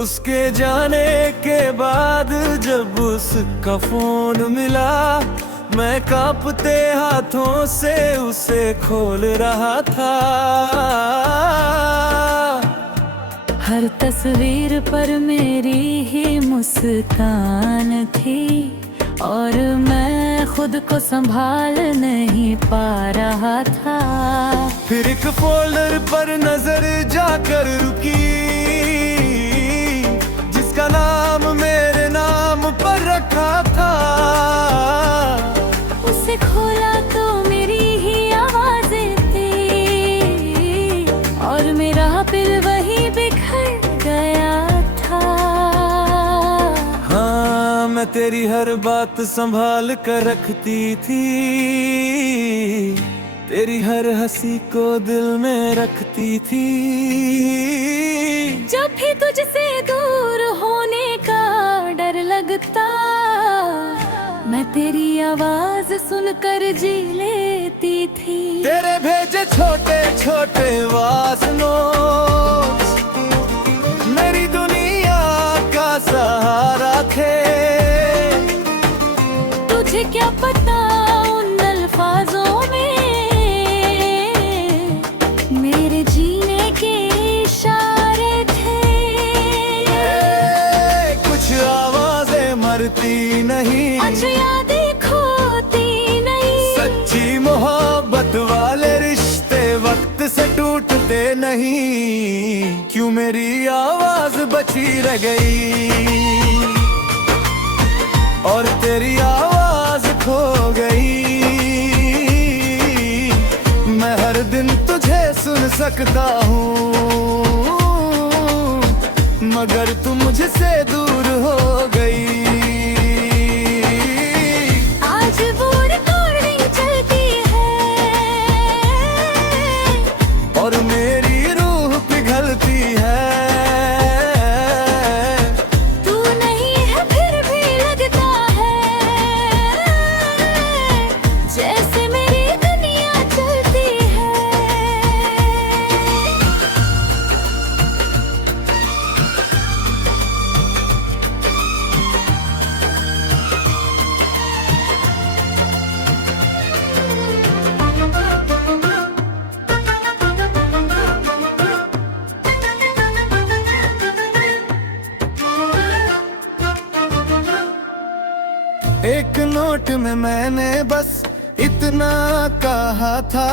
उसके जाने के बाद जब उसका फोन मिला, मैं कांपते हाथों से उसे खोल रहा था। हर तस्वीर पर मेरी ही मुस्कान थी और मैं खुद को संभाल नहीं पा रहा था। फिर एक फोल्डर पर नजर जाकर रुकी, जिसका नाम मेरे नाम पर रखा था। उसे खोला तो मेरी ही आवाजें थी और मेरा दिल वहीं बिखर गया था। हाँ, मैं तेरी हर बात संभाल कर रखती थी, तेरी हर हंसी को दिल में रखती थी। जब भी तुझसे दूर होने का डर लगता, मैं तेरी आवाज सुनकर जी लेती थी। तेरे भेजे छोटे छोटे वासनों मेरी दुनिया का सहारा थे। तुझे क्या पता उन अल्फाजों में मेरे जीने के इशारे थे। कुछ आवाजें मरती नहीं, अच्छा यादें खोती नहीं, सच्ची मोहब्बत वाले रिश्ते वक्त से टूटते नहीं। क्यों मेरी आवाज बची रह गई और तेरी आवाज खो गई। मैं हर दिन तुझे सुन सकता हूँ, मगर तू मुझसे दूर हो गई। आज वो रिकॉर्डिंग चलती है और मेरी रूह पिघलती है। तू नहीं है फिर भी लगता है जैसे मेरी दुनिया चलती है। एक नोट में मैंने बस इतना कहा था,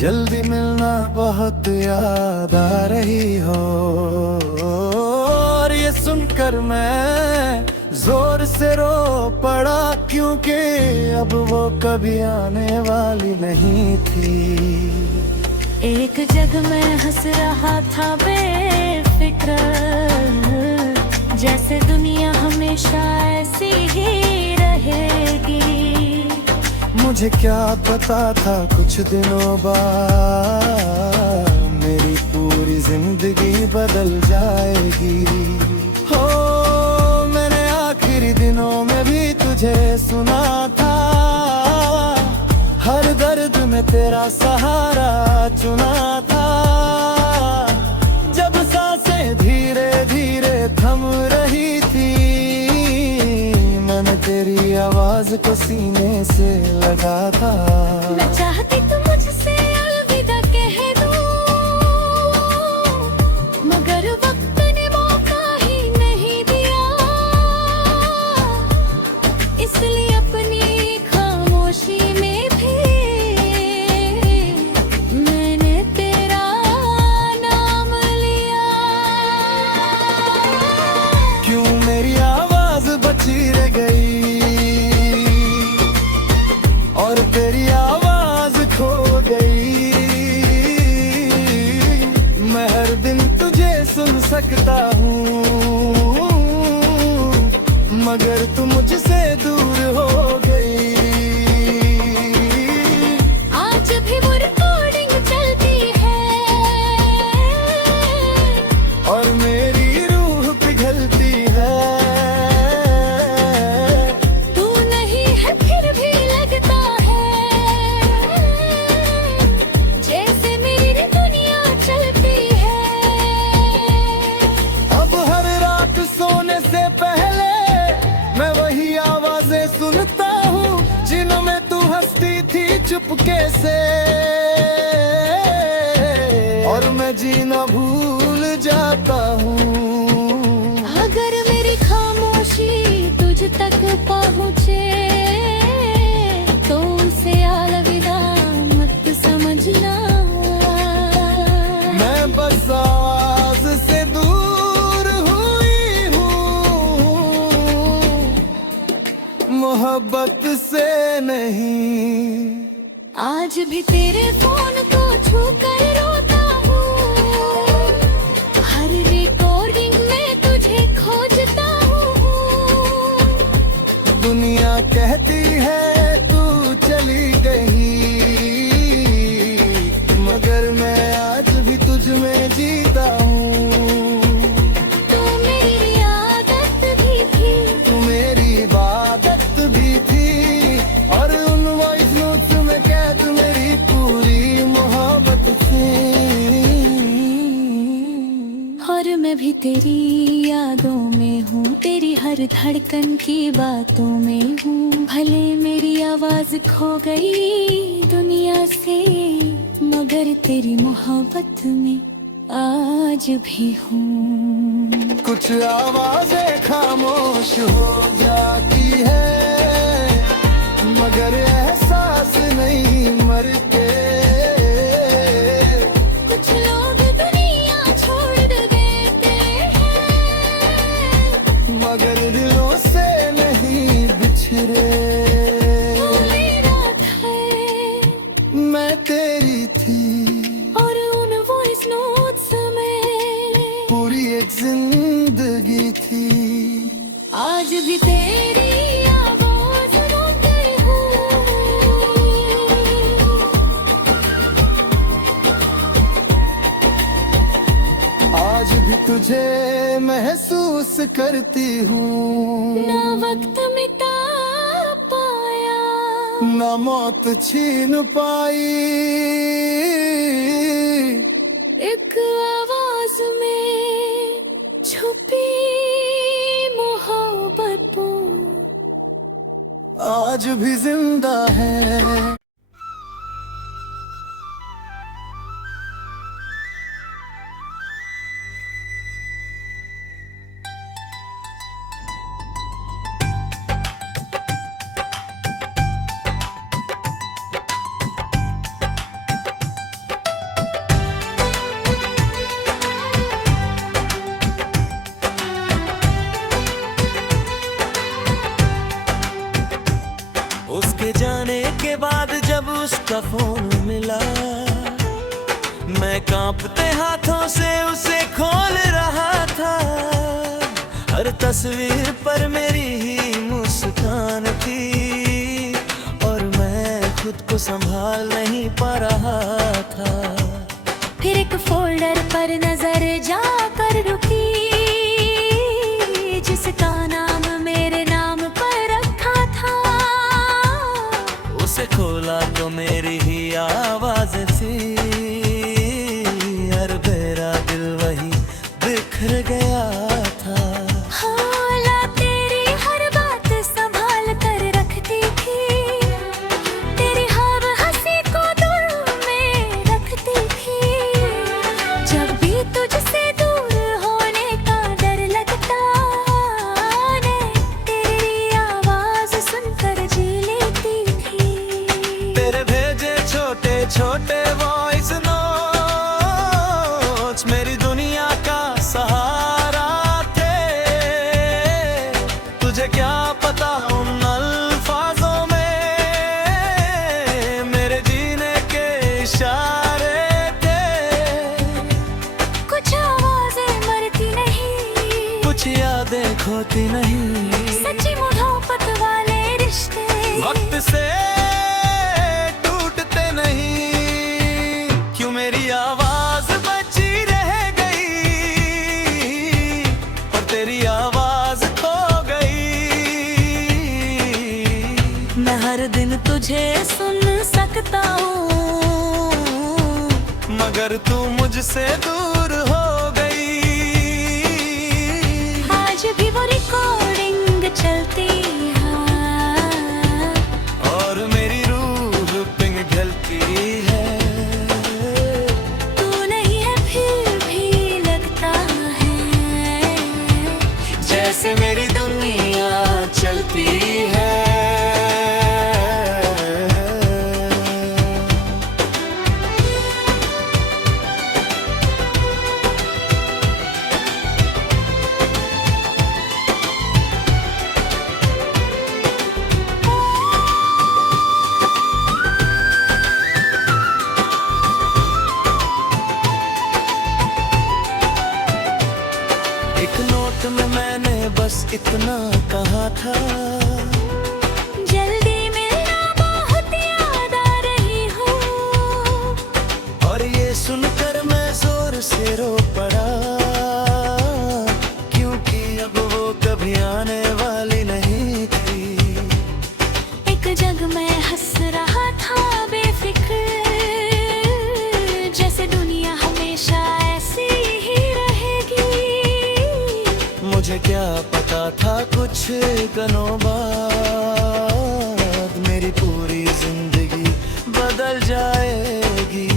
जल्दी मिलना बहुत याद आ रही हो। और ये सुनकर मैं जोर से रो पड़ा, क्योंकि अब वो कभी आने वाली नहीं थी। एक जग में हंस रहा था बेफिक्र, जैसे दुनिया हमेशा ऐसी ही रहेगी। मुझे क्या पता था कुछ दिनों बाद मेरी पूरी जिंदगी बदल जाएगी। हो, मैंने आखिरी दिनों में भी तुझे सुना था, हर दर्द में तेरा सहारा चुना था। जब सांसें धीरे धीरे थम रही थी, मैंने तेरी आवाज को सीने से लगा था। मैं चाहती तू मुझसे अलविदा कह दूं, मगर वक्त ने मौका ही नहीं दिया। इसलिए अपनी खामोशी में भी मैंने तेरा नाम लिया। क्यों मेरी आवाज बची रह गई और तेरी आवाज खो गई। मैं हर दिन तुझे सुन सकता हूँ, मगर तू मुझसे दूर हो गई। आज भी वो रिकॉर्डिंग चलती है और मेरी रूह पिघलती है। तू नहीं है फिर भी लगता है जैसे मेरी दुनिया चलती है। अब हर चुपके से, और मैं जीना भूल जाता हूँ। अगर मेरी खामोशी तुझ तक पहुँचे तो उसे अलविदा मत समझना। मैं बस आवाज से दूर हुई हूँ, मोहब्बत से नहीं। आज भी तेरे फोन को छू कर रोता हूँ, हर रिकॉर्डिंग में तुझे खोजता हूँ। दुनिया कहती है तू चली गई, मगर मैं आज भी तुझ में जीता हूँ। तू मेरी आदत भी थी, तू मेरी इबादत भी थी, और उन वॉइस नोट्स में कैद मेरी पूरी मोहब्बत थी। और मैं भी तेरी यादों में हूँ, तेरी हर धड़कन की बातों में हूँ। भले मेरी आवाज खो गई दुनिया से, मगर तेरी मोहब्बत में आज भी हूँ। कुछ आवाजें खामोश हो जाती है, मगर एहसास नहीं मरते। कुछ लोग दुनिया छोड़ देते हैं, मगर दिलों से नहीं बिछड़े। तू मेरा था, मैं तेरी थी, और उन वॉइस नोट्स में पूरी एक जिंदगी थी। आज भी तेरी आवाज रोती हूँ। आज भी तुझे महसूस करती हूँ। ना वक्त मिटा पाया, ना मौत छीन पाई, एक आवाज में छुपी मोहब्बतों आज भी जिंदा है। उसके जाने के बाद जब उसका फोन मिला, मैं कांपते हाथों से उसे खोल रहा था। हर तस्वीर पर मेरी ही मुस्कान थी, और मैं खुद को संभाल नहीं पा रहा था। फिर एक फोल्डर पर नजर जाकर रुकी, जिसका नाम मेरे नाम पर रखा था। उसे खोला तो मेरी ही आवाज थी, और मेरा दिल वही बिखर गया था। हाला तेरी हर बात संभाल कर रखती थी, तेरी हर हंसी को दिल में रखती थी। जब भी तुझसे दूर होने का डर लगता ने, तेरी आवाज सुनकर जी लेती थी। तेरे भेजे छोटे छोटे वॉइस नोट्स मेरी दुनिया का सहारा थे। तुझे क्या पता उन अल्फाजों में मेरे जीने के इशारे थे। कुछ आवाजें मरती नहीं, कुछ यादें खोती नहीं, सच्ची मोहब्बत वाले रिश्ते वक्त से टूटते नहीं। क्यों मेरी आवाज बची रह गई, और तेरी आवाज खो गई। मैं हर दिन तुझे सुन सकता हूँ, मगर तू मुझसे दूर हो गई। आज भी वो रिकॉर्डिंग चलती है, और मेरी रूह पिघल सपना कहा था। जल्दी मिलना बहुत याद आ रही हो, और ये सुनकर मैं जोर से रो पड़ा, क्योंकि अब वो कभी आने वाली नहीं थी। एक जग में हंस रहा था बेफिक्र, जैसे दुनिया हमेशा ऐसी ही रहेगी। मुझे क्या पता था कुछ कनों बाद मेरी पूरी जिंदगी बदल जाएगी।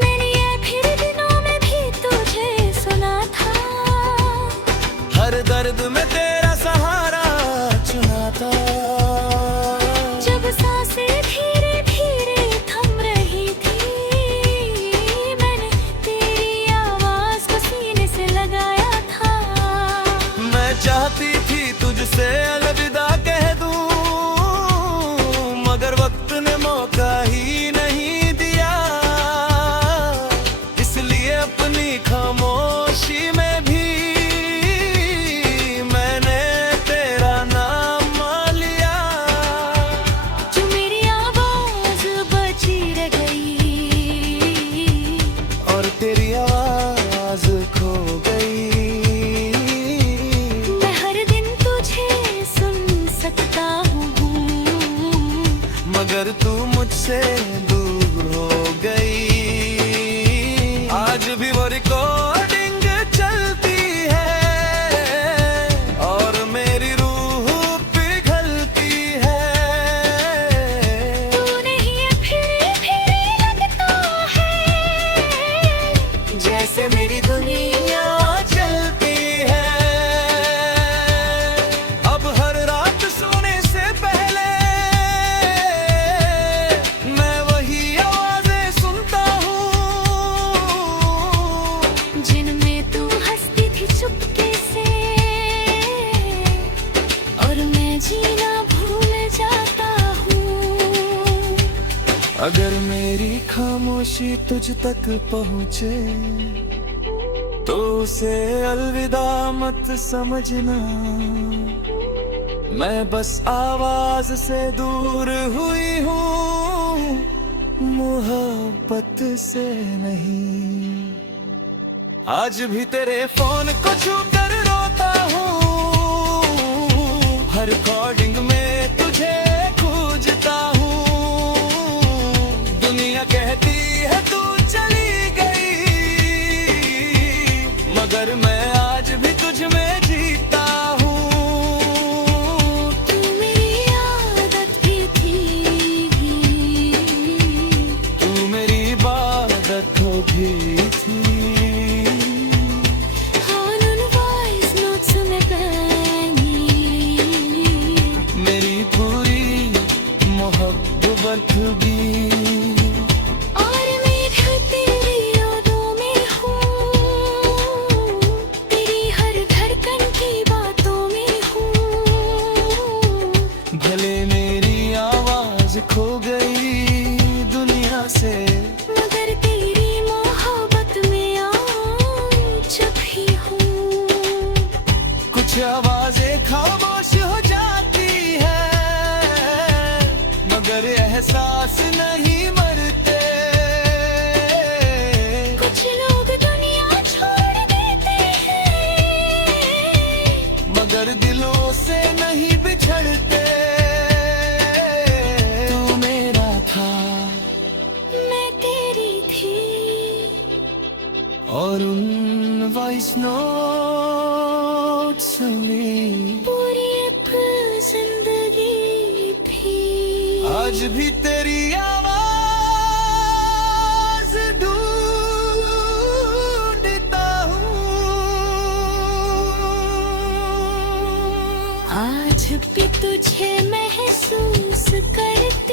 मैंने ये फिर दिनों में भी तुझे सुना था, हर दर्द में तेरा सहारा चुना था। जब सांसें धीरे धीरे थम रही थी, मैंने तेरी आवाज को सीने से लगाया था। मैं चाहती थी तुझसे अलविदा कह दूं, मगर वक्त ने मौका ही नहीं दिया। इसलिए अपनी खामोशी में भी मैंने तेरा नाम मान लिया। जो मेरी आवाज बची रह गई, और तेरी आवाज खो गई। मैं हर दिन तुझे सुन सकता हूँ, मगर तू मुझसे दूर हो गई। आज भी वो रिकॉर्डिंग चलती है, और मेरी रूह पिघलती है। तू नहीं है फिर लगता है, जैसे मेरी दुनिया चलती है। अब हर रात सोने से पहले मैं वही आवाजें सुनता हूँ, जिनमें तू हंसती थी चुपके से, और मैं जीना भूल जाता हूँ। अगर मेरी खामोशी तुझ तक पहुँचे तो उसे अलविदा मत समझना। मैं बस आवाज से दूर हुई हूँ, मोहब्बत से नहीं। आज भी तेरे फोन को छू कर रोता हूँ, हर रिकॉर्डिंग में तुझे खोजता हूँ। दुनिया कहती है तू चली गई, मगर मैं आज भी तुझ में जीता हूँ। तू मेरी आदत भी थी, तू मेरी इबादत भी थी। हाँ उन वॉइस नोट्स में गानी, मेरी पूरी मोहब्बत भी। और मैं भी तेरी यादों में हूँ, तेरी हर धड़कन की बातों में हूँ। भले मेरी आवाज खो गई दुनिया से, मगर तेरी मोहब्बत में आज भी हूँ। कुछ आवाजें खामोश हो जाती है, मगर एहसास नहीं मरते। कुछ लोग दुनिया छोड़ देते हैं, मगर दिलों से नहीं बिछड़ते। तू मेरा था, मैं तेरी थी, और उन वॉइस नोट्स में पूरी एक जिंदगी थी। आज भी तेरी आवाज ढूंढता हूँ। आज भी तुझे महसूस करता